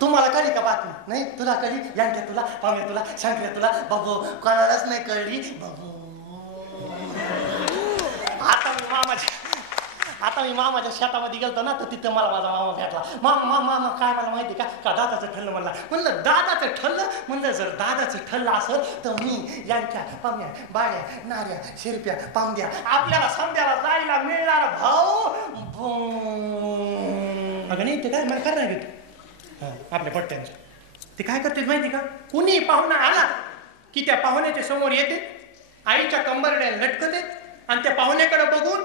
तुम्हाला कळली का बातमी? नाही तुला कळली? यांच्या तुला, पाहुण्या तुला, शंकर्या तुला, बाबू कोणालाच नाही कळली बाबू. आता मी मामाच्या शेतामध्ये गेलतो ना, तर तिथं मला माझा मामा भेटला. मामा काय मला माहिती का दादाचं ठरलं म्हणला. म्हणलं दादाचं ठरलं? म्हणलं जर दादाचं ठरलं असं तर मी यांच्या पाहुण्या, बाळ्या, नाऱ्या, शिरप्या, पाहुण्या आपल्याला संध्याला जायला मिळणार भाऊ. अगं नाही ते काय मला करणार घेतो आपल्या पट्ट्यांचं. ते काय करते माहिती का? कुणी पाहुणा आला की त्या पाहुण्याच्या समोर येते, आईच्या कंबरड्या लटकते आणि त्या पाहुण्याकडे बघून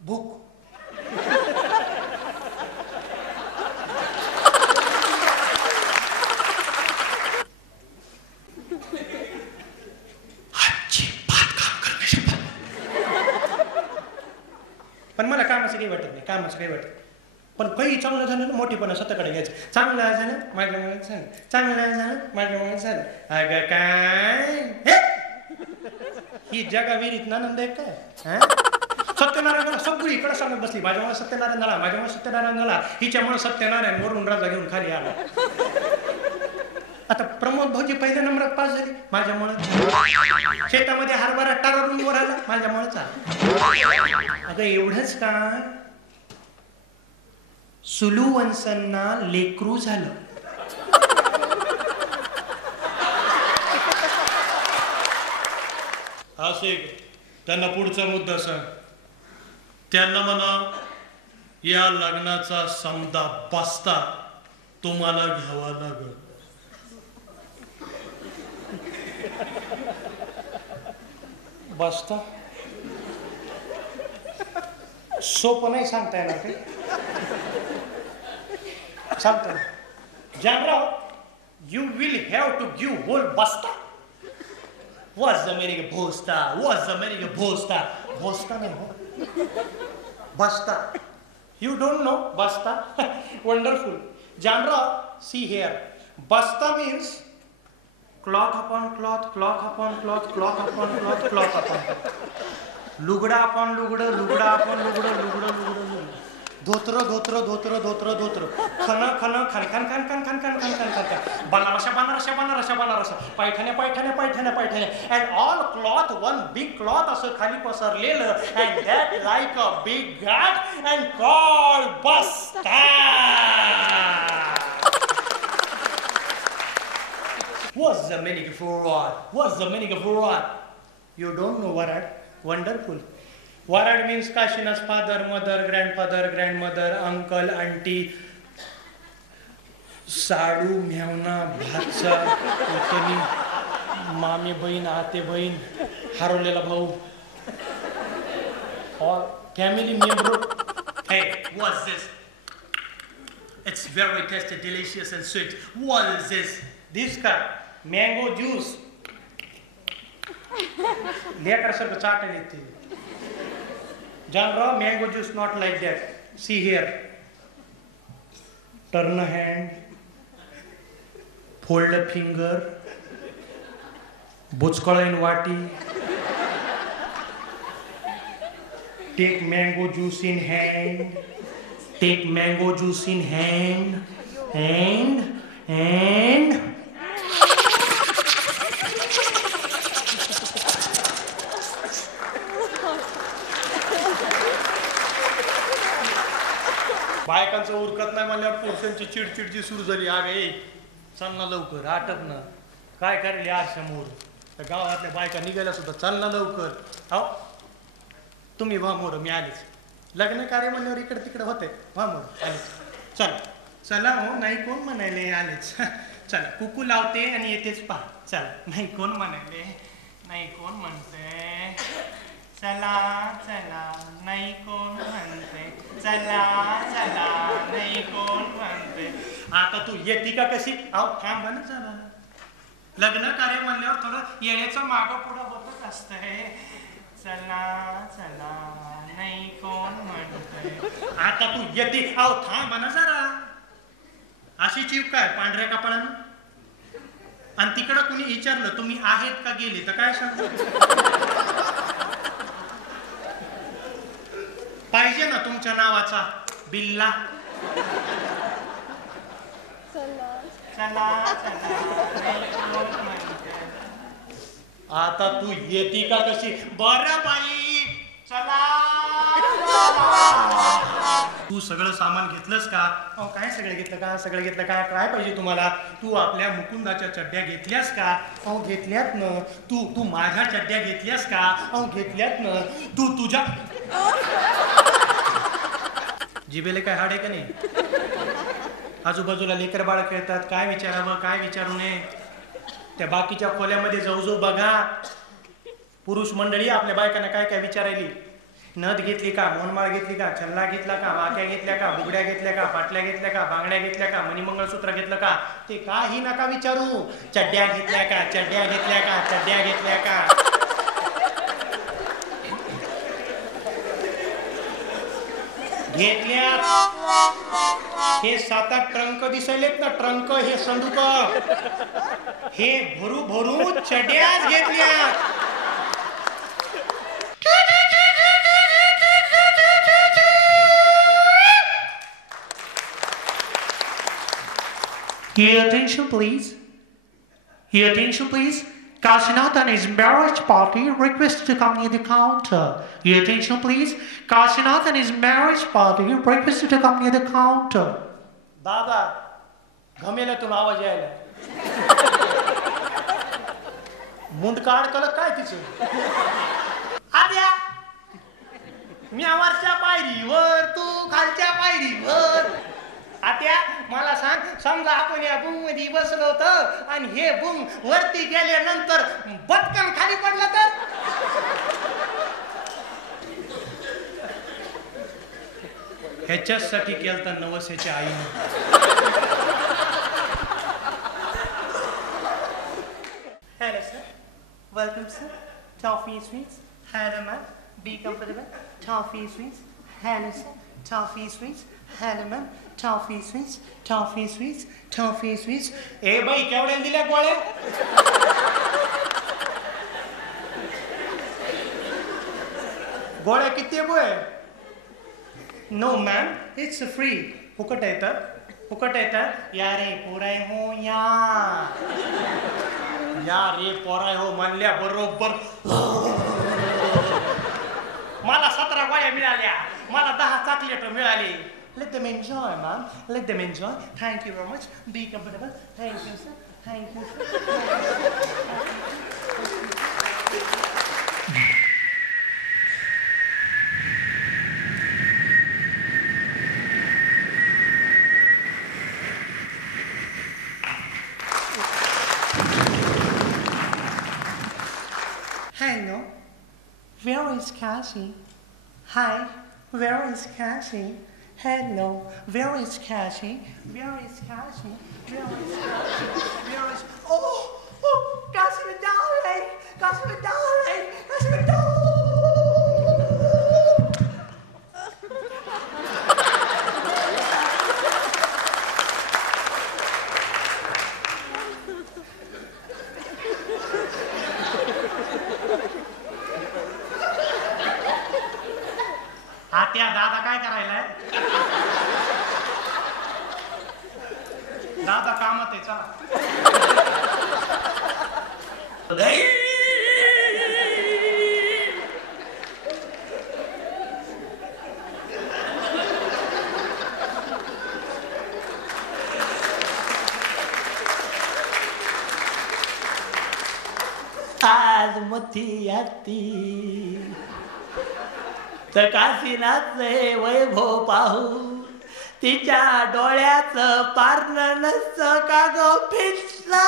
भूक. पण मला कामाचं काही वाटत नाही, पण काही चांगलं झालं ना मोठेपणा स्वतःकडे घ्यायचं. चांगलं झालं माझ्या मनात झालं, चांगलं झालं माझ्या मनात झालं. अगं काय ही जगाविरीत नंद आहे काय? सत्यनारायण सगळीकडे सांगत बसली माझ्यामुळे सत्यनारायण झाला, माझ्यामुळे सत्यनारायण झाला, हिच्यामुळे सत्यनारायण वरून राजा घेऊन खाली आला. आता प्रमोद भाऊजी पहिल्या नंबरात पास झाली माझ्यामुळे. शेतामध्ये हरभरा टारून वर आला माझ्यामुळेच आला. अगं एवढंच का? सुलूवंसांना लेकरू झालं. असे त्यांना पुढचा मुद्दा सांग. त्यांना म्हणा या लग्नाचा समदा बस्ता तुम्हाला घ्यावा लागल. बस्ता सोपं नाही सांगता येणार ते. सांगतो Janrao, you will have to give whole basta. What's the meaning of bosta? What's the meaning of bosta? Bosta nahi ho. Basta. You don't know basta? Wonderful. Janrav, see here. Basta means cloth upon cloth, cloth upon cloth, cloth upon cloth, cloth upon cloth. लुगडा upon लुगडं, लुगडा upon लुगडं, लुगडं लुगडं. धोत्र धोत्र धोत्र धोत्र धोत्र. खन खन खन खन खन खन खन खन खन खन खन. बनारसा बनारसा बनारसा बनारसा. पैठण्या पैठण्या पैठण्या पैठण्या. And all cloth, one big cloth असं खाली पसरलेलं. And that like a big gut and called basta. What's the meaning of Warad? What's the meaning of Warad? You don't know Warad? Wonderful. Warad means Kashina's father, mother, grandfather, grandmother, uncle, auntie, साडू, मेवना, भाचा, उतनी, मामी बहीण, आते बहीण, हरवलेला भाऊ, or family member. Hey, what's this? It's very tasty, delicious and sweet. What is this? This का mango juice. लेकरासारखं चाटा येते. Janrav, mango juice not like that. See here. Turn a hand. Fold a finger. Buchkala in vati. Take mango juice in hand. Take mango juice in hand. And. बायकांचं उरकत नाही म्हणल्यावर पुरुषांची चिडचिडची सुरू झाली. अगे चल ना लवकर, आटप ना, काय करेल आज समोर. त्या गावातल्या बायका निघायला सुद्धा चल ना लवकर. हो तुम्ही व्हा मोर, मी आलेच. लग्न कार्य म्हणल्यावर इकडे तिकडे होते. व्हा मोर आलेच. चला चला हो, नाही कोण म्हणायले आलेच. चला कुकू लावते आणि येतेच पहा. चला नाही कोण म्हणायले, नाही कोण म्हणते. चला चला नाही कोण म्हणते. चला चला नाही कोण म्हणते. आता तू येते का कशी? अहो थांब ना चला. लग्न कार्य म्हणल्यावर थोडं येण्याचं मागं पुढं होतच असतंय. चला चला नाही कोण म्हणते. आता तू येते. अहो थांब ना जरा. अशी चीप काय पांढऱ्या कपाळानं? आणि तिकडं कुणी विचारलं तुम्ही आहेत का गेले तर काय सांगतो? पाहिजे ना तुमच्या नावाचा बिल्ला. चला आता तू येती का कशी? बरं बाई चला. तू सगळं सामान घेतलंस का? अहो काय सगळं घेतलं का? सगळं घेतलं का? काय पाहिजे तुम्हाला? तू आपल्या मुकुंदाच्या चड्ड्या घेतल्यास का? अहो घेतल्यात ना. तू माझ्या चड्ड्या घेतल्यास का? अहो घेतल्यात ना. तू तुझ्या जिबेले काय हाड आहे का नाही? आजूबाजूला लेकर बाळ खेळतात, काय विचारावं काय विचारू नये. त्या बाकीच्या खोल्यामध्ये जाऊ बघा. पुरुष मंडळी आपल्या बायकांना काय काय विचारायली. नथ घेतली का? मोनमाळ घेतली का? छल्ला घेतला का? वाक्या घेतल्या का? बुगड्या घेतल्या का? पाटल्या घेतल्या का? बांगड्या घेतल्या का? मणिमंगळसूत्र घेतलं का? ते काही नका विचारू. चड्ड्या घेतल्या का? चड्ड्या घेतल्या का? चड्ड्या घेतल्या का? घेतल्या. हे 7-8 ट्रंक दिसायलेत ना, ट्रंक हे संदूक हे भरू चड्याच घेतल्या. Your attention, please. Your attention, please. Kasinathan and his marriage party requested to come near the counter. Your attention, please. Kasinathan and his marriage party requested to come near the counter. दादा घमेल्यातून आवाज यायला. मुंडका अडकलं काय तिचं? आद्या मी वरच्या पायरीवर तू खालच्या पायरीवर. आत्या मला सांग, समजा आपण या बुंग मध्ये बसलो होतं आणि हे बुंग वरती गेल्यानंतर बटकन खाली पडलं तर? ह्याच्यासाठी केलं तर नवसेच्या आईने. Hello, sir. Welcome, sir. Toffee sweets. Hello, ma'am. Be comfortable. Toffee sweets. Hello, sir. Toffee sweets. Hello, ma'am. Toffee sweets. Toffee sweets. Toffee sweets. ए बाई केवढ्या दिल्या गोळ्या? गोळ्या किती आहे? No ma'am it's free. फुकट येतात, फुकट येतात. या रे पोराय हो या रे पोराय हो म्हणल्या बरोबर मला 17 गोळ्या मिळाल्या, मला 10 चॉकलेट मिळाली. Let them enjoy, ma'am. Let them enjoy. Thank you very much. Be comfortable. Thank you, sir. Thank you, sir. Hello. Where is Cassie? Hi. Where is Cassie? Hello. Where is Cassie? Where is Cassie? Where is Cassie? Where is... Oh, Cassie, darling. Cassie, darling. Cassie, darling. आत्या दादा काय करायलाय? दादा कामात आहे चला. आज मती याती तर काशीनाथचे वैभव पाहू तिच्या डोळ्याचं पारणं नसतं का गो फिटला.